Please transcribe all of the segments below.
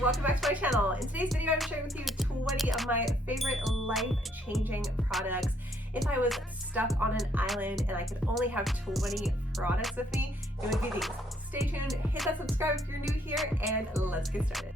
welcome back to my channel. In today's video, I'm sharing with you 20 of my favorite life-changing products. If I was stuck on an island and I could only have 20 products with me, it would be these. Stay tuned, hit that subscribe if you're new here, and let's get started.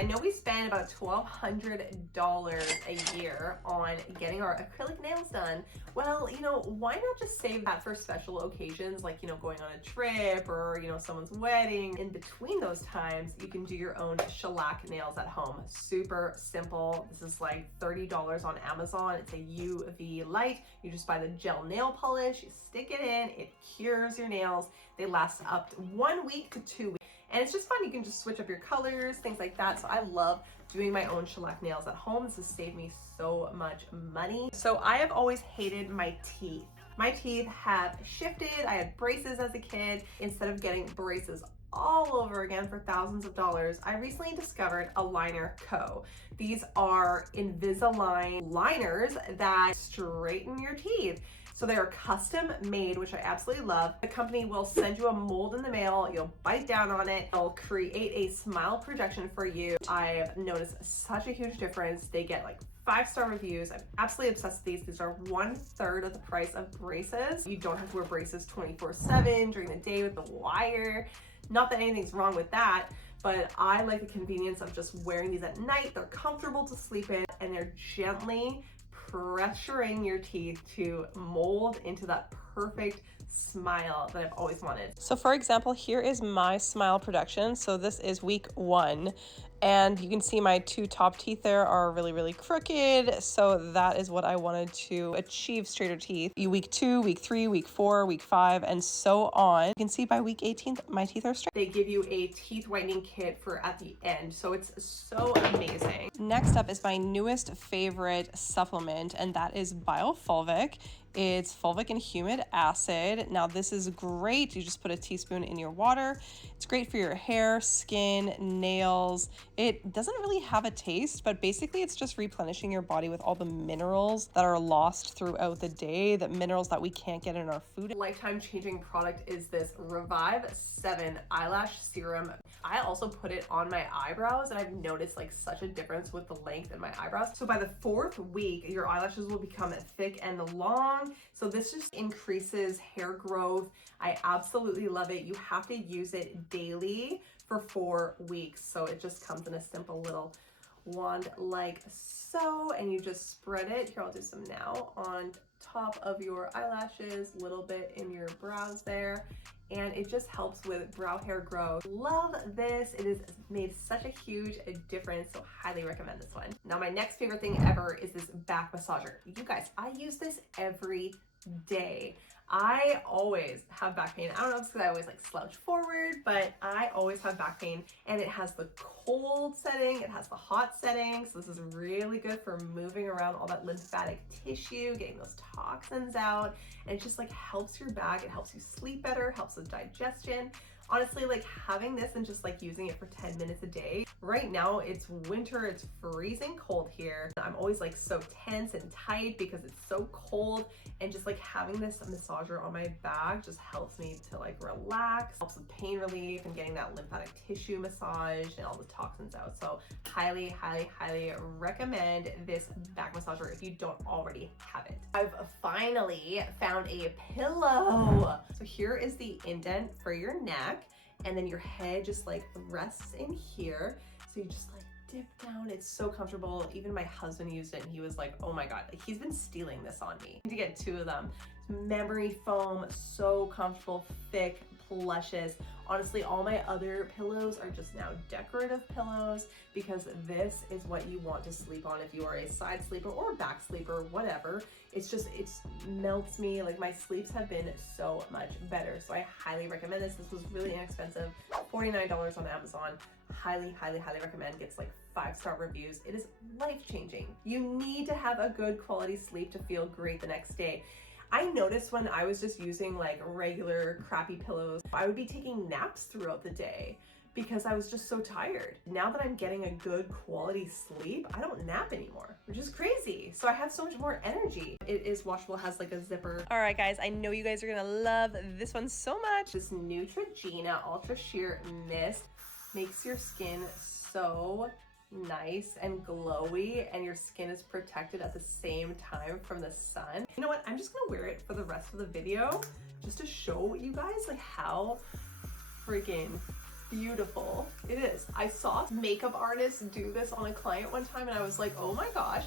I know we spend about $1,200 a year on getting our acrylic nails done. Well, why not just save that for special occasions like, going on a trip or, someone's wedding. In between those times, you can do your own shellac nails at home. Super simple. This is like $30 on Amazon. It's a UV light. You just buy the gel nail polish, you stick it in, it cures your nails. They last up to 1 week to 2 weeks. And it's just fun. You can just switch up your colors, things like that. So I love doing my own shellac nails at home. This has saved me so much money. So I have always hated my teeth. My teeth have shifted. I had braces as a kid. Instead of getting braces all over again for thousands of dollars, I recently discovered Aligner Co. These are Invisalign liners that straighten your teeth. So they are custom made, which I absolutely love. The company will send you a mold in the mail. You'll bite down on it. They'll create a smile projection for you. I've noticed such a huge difference. They get like 5-star reviews. I'm absolutely obsessed with these. These are 1/3 of the price of braces. You don't have to wear braces 24/7 during the day with the wire. Not that anything's wrong with that, but I like the convenience of just wearing these at night. They're comfortable to sleep in and they're gently pressuring your teeth to mold into that perfect smile that I've always wanted. So for example, here is my smile production. So this is week 1. And you can see my 2 top teeth there are really, really crooked. So that is what I wanted to achieve, straighter teeth. Week 2, week 3, week 4, week 5, and so on. You can see by week 18, my teeth are straight. They give you a teeth whitening kit for at the end. So it's so amazing. Next up is my newest favorite supplement, and that is biofulvic. It's fulvic and humic acid. Now this is great. You just put a teaspoon in your water. It's great for your hair, skin, nails. It doesn't really have a taste, but basically it's just replenishing your body with all the minerals that are lost throughout the day, the minerals that we can't get in our food. Lifetime changing product is this Revive 7 Eyelash Serum. I also put it on my eyebrows and I've noticed like such a difference with the length in my eyebrows. So by the 4th week, your eyelashes will become thick and long. So this just increases hair growth. I absolutely love it. You have to use it daily for 4 weeks. So it just comes in a simple little wand like so, and you just spread it. Here, I'll do some now on top of your eyelashes, a little bit in your brows there. And it just helps with brow hair growth. Love this. It has made such a huge difference, so highly recommend this one. Now my next favorite thing ever is this back massager. You guys, I use this every day. I always have back pain. I don't know if it's because I always like slouch forward, but I always have back pain, and it has the cold setting, it has the hot setting. So this is really good for moving around all that lymphatic tissue, getting those toxins out, and it just like helps your back. It helps you sleep better, helps with digestion. Honestly, like having this and just like using it for 10 minutes a day. Right now it's winter, it's freezing cold here. I'm always like so tense and tight because it's so cold, and just like having this massager on my back just helps me to like relax, helps with pain relief and getting that lymphatic tissue massage and all the toxins out. So highly, highly, highly recommend this back massager if you don't already have it. I've finally found a pillow. So here is the indent for your neck, and then your head just like rests in here. So you just like dip down. It's so comfortable. Even my husband used it and he was like, oh my God, he's been stealing this on me. I need to get 2 of them. Memory foam, so comfortable, thick, plushes. Honestly, all my other pillows are just now decorative pillows because this is what you want to sleep on if you are a side sleeper or a back sleeper, whatever. It's just, it melts me. Like my sleeps have been so much better. So I highly recommend this. This was really inexpensive, $49 on Amazon. Highly, highly, highly recommend. Gets like 5-star reviews. It is life-changing. You need to have a good quality sleep to feel great the next day. I noticed when I was just using like regular crappy pillows, I would be taking naps throughout the day because I was just so tired. Now that I'm getting a good quality sleep, I don't nap anymore, which is crazy. So I have so much more energy. It is washable, has like a zipper. All right, guys, I know you guys are gonna love this one so much. This Neutrogena Ultra Sheer Mist makes your skin so nice and glowy, and your skin is protected at the same time from the sun. You know what? I'm just gonna wear it for the rest of the video just to show you guys like how freaking beautiful it is. I saw makeup artists do this on a client one time and I was like, oh my gosh,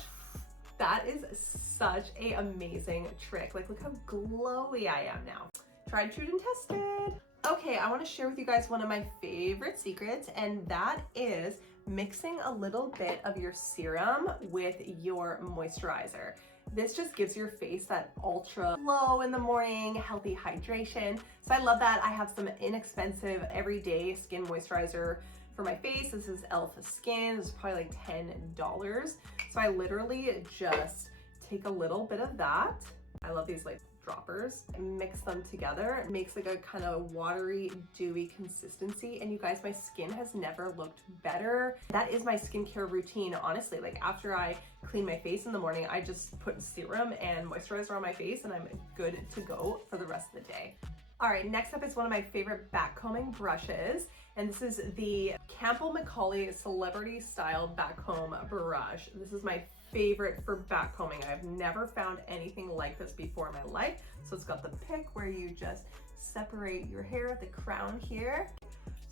that is such a amazing trick. Like, look how glowy I am now. Tried, true, and tested. Okay, I want to share with you guys one of my favorite secrets, and that is mixing a little bit of your serum with your moisturizer. This just gives your face that ultra glow in the morning, healthy hydration. So I love that. I have some inexpensive everyday skin moisturizer for my face. This is e.l.f. Skin. This is probably like $10. So I literally just take a little bit of that. I love these like droppers and mix them together. It makes like a kind of watery, dewy consistency. And you guys, my skin has never looked better. That is my skincare routine, honestly. Like after I clean my face in the morning, I just put serum and moisturizer on my face and I'm good to go for the rest of the day. All right, next up is one of my favorite backcombing brushes. And this is the Campbell McAuley Celebrity Style Backcomb Brush. This is my favorite for backcombing. I've never found anything like this before in my life. So it's got the pick where you just separate your hair at the crown here.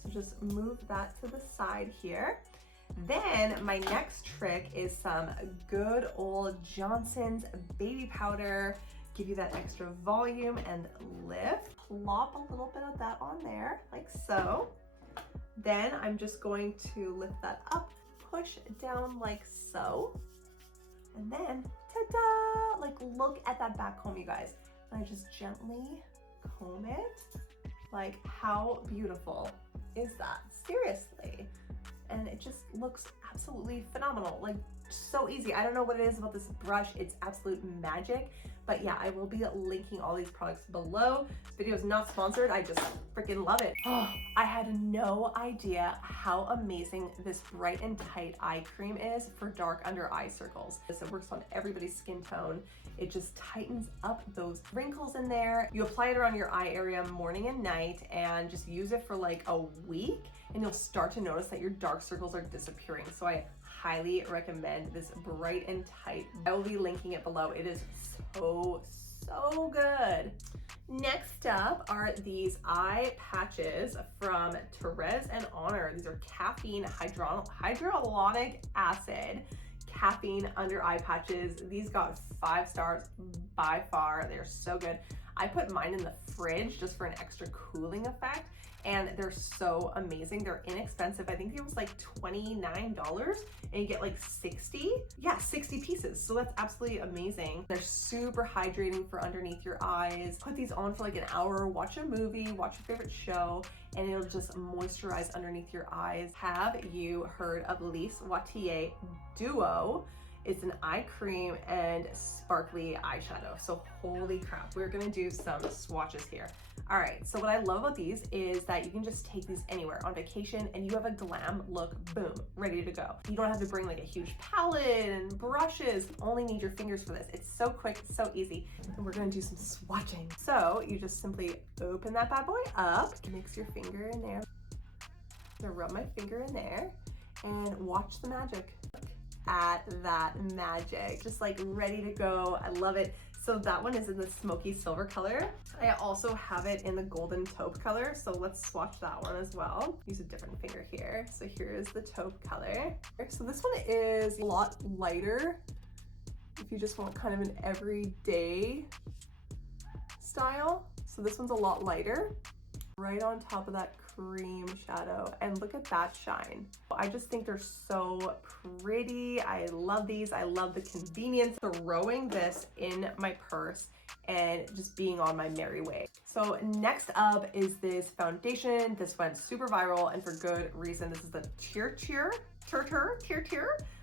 So just move that to the side here. Then my next trick is some good old Johnson's baby powder. Give you that extra volume and lift. Plop a little bit of that on there, like so. Then I'm just going to lift that up, push down like so. And then, ta-da! Like, look at that back comb, you guys. And I just gently comb it. Like, how beautiful is that? Seriously. And it just looks absolutely phenomenal. Like, so easy. I don't know what it is about this brush. It's absolute magic. But yeah, I will be linking all these products below. This video is not sponsored. I just freaking love it. Oh, I had no idea how amazing this Bright and Tight eye cream is for dark under eye circles. It works on everybody's skin tone. It just tightens up those wrinkles in there. You apply it around your eye area morning and night and just use it for like a week and you'll start to notice that your dark circles are disappearing. So I highly recommend this Bright and Tight. I will be linking it below. It is so good. Next up are these eye patches from Therese and Honor. These are caffeine hydrolonic acid caffeine under eye patches. These got 5 stars by far. They're so good. I put mine in the fridge just for an extra cooling effect, and they're so amazing. They're inexpensive. I think it was like $29 and you get like 60 pieces. So that's absolutely amazing. They're super hydrating for underneath your eyes. Put these on for like an hour, watch a movie, watch your favorite show, and it'll just moisturize underneath your eyes. Have you heard of Lise Wattier Duo? It's an eye cream and sparkly eyeshadow. So holy crap, we're gonna do some swatches here. All right, so what I love about these is that you can just take these anywhere on vacation and you have a glam look, boom, ready to go. You don't have to bring like a huge palette and brushes. You only need your fingers for this. It's so quick, so easy. And we're gonna do some swatching. So you just simply open that bad boy up, mix your finger in there. I'm gonna rub my finger in there and watch the magic. Look at that magic, just like ready to go. I love it. So that one is in the smoky silver color. I also have it in the golden taupe color. So let's swatch that one as well. Use a different finger here. So here is the taupe color. So this one is a lot lighter if you just want kind of an everyday style. So this one's a lot lighter. Right on top of that cream shadow, and look at that shine. I just think they're so pretty. I love these. I love the convenience, throwing this in my purse and just being on my merry way. So next up is this foundation. This went super viral and for good reason. This is the Tirtir.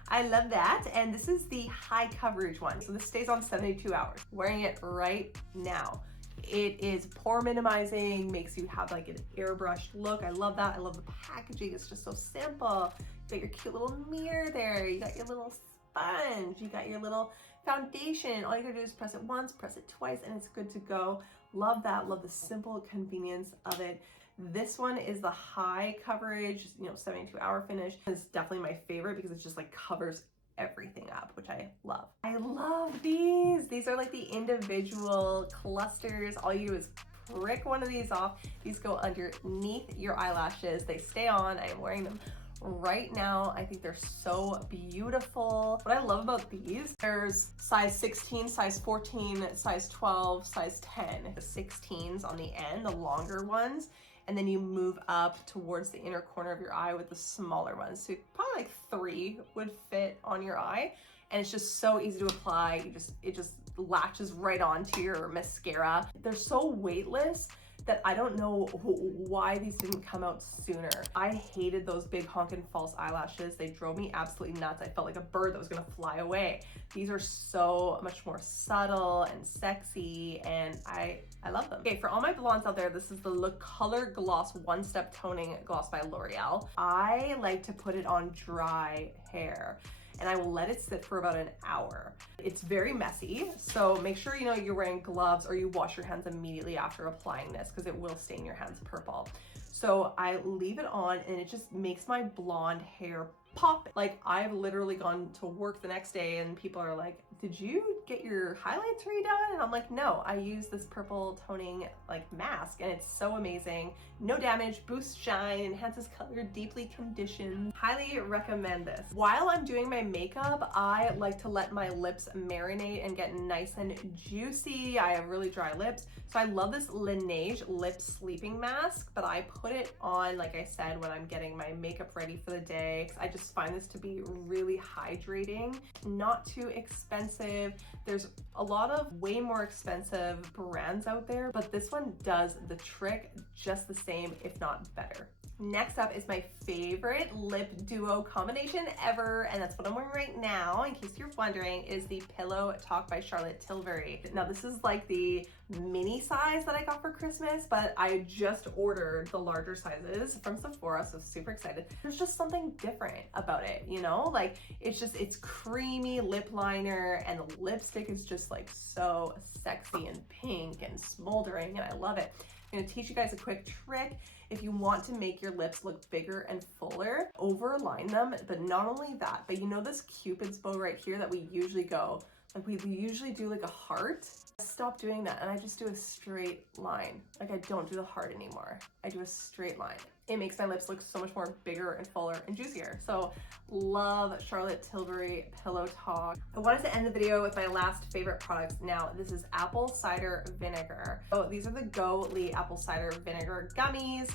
I love that. And this is the high coverage one. So this stays on 72 hours. Wearing it right now. It is pore minimizing, makes you have like an airbrushed look. I love that. I love the packaging. It's just so simple. You got your cute little mirror there. You got your little sponge. You got your little foundation. All you gotta do is press it once, press it twice, and it's good to go. Love that. Love the simple convenience of it. This one is the high coverage, 72-hour finish. It's definitely my favorite because it just like covers everything up, which I love. I love these. These are like the individual clusters. All you do is prick one of these off. These go underneath your eyelashes. They stay on. I am wearing them right now. I think they're so beautiful. What I love about these, there's size 16, size 14, size 12, size 10. The 16s on the end, the longer ones, and then you move up towards the inner corner of your eye with the smaller ones. So probably like 3 would fit on your eye, and it's just so easy to apply. It just latches right onto your mascara. They're so weightless that I don't know why these didn't come out sooner. I hated those big honkin' false eyelashes. They drove me absolutely nuts. I felt like a bird that was gonna fly away. These are so much more subtle and sexy, and I love them. Okay, for all my blondes out there, this is the Look Color Gloss One Step Toning Gloss by L'Oreal. I like to put it on dry hair, and I will let it sit for about an hour. It's very messy, so make sure you're wearing gloves or you wash your hands immediately after applying this because it will stain your hands purple. So I leave it on and it just makes my blonde hair pop. Like, I've literally gone to work the next day and people are like, did you get your highlights redone? And I'm like, no, I use this purple toning like mask and it's so amazing. No damage, boosts shine, enhances color, deeply conditions. Highly recommend this. While I'm doing my makeup, I like to let my lips marinate and get nice and juicy. I have really dry lips, so I love this Laneige lip sleeping mask, but I put it on, like I said, when I'm getting my makeup ready for the day. I just find this to be really hydrating, not too expensive. There's a lot of way more expensive brands out there, but this one does the trick just the same, if not better. Next up is my favorite lip duo combination ever, and that's what I'm wearing right now, in case you're wondering, is the Pillowtalk by Charlotte Tilbury. Now this is like the mini size that I got for Christmas, but I just ordered the larger sizes from Sephora, so super excited. There's just something different about it, like it's creamy lip liner, and the lipstick is just like so sexy and pink and smoldering, and I love it. I'm gonna teach you guys a quick trick. If you want to make your lips look bigger and fuller, overline them, but not only that, but this Cupid's bow right here that we usually go, like we usually do like a heart. Stop doing that, and I just do a straight line. Like, I don't do the heart anymore. I do a straight line. It makes my lips look so much more bigger and fuller and juicier. So love Charlotte Tilbury Pillowtalk. I wanted to end the video with my last favorite products. Now, this is apple cider vinegar. So these are the Goli apple cider vinegar gummies.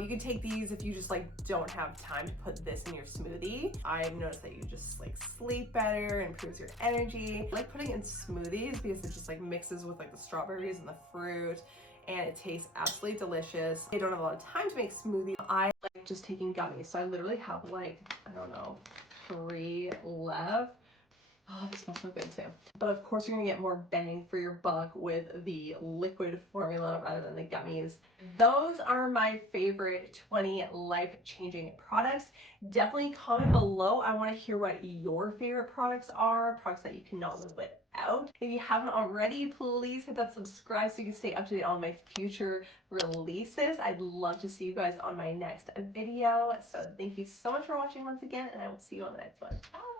You can take these if you just like don't have time to put this in your smoothie. I've noticed that you just like sleep better, improves your energy. I like putting it in smoothies because it just like mixes with like the strawberries and the fruit, and it tastes absolutely delicious. I don't have a lot of time to make smoothies. I like just taking gummies. So I literally have like, I don't know, 3 left. Oh, this smells so good too. But of course, you're gonna get more bang for your buck with the liquid formula rather than the gummies. Those are my favorite 20 life-changing products. Definitely comment below. I wanna hear what your favorite products are, products that you cannot live without. If you haven't already, please hit that subscribe so you can stay up to date on my future releases. I'd love to see you guys on my next video. So thank you so much for watching once again, and I will see you on the next one. Bye.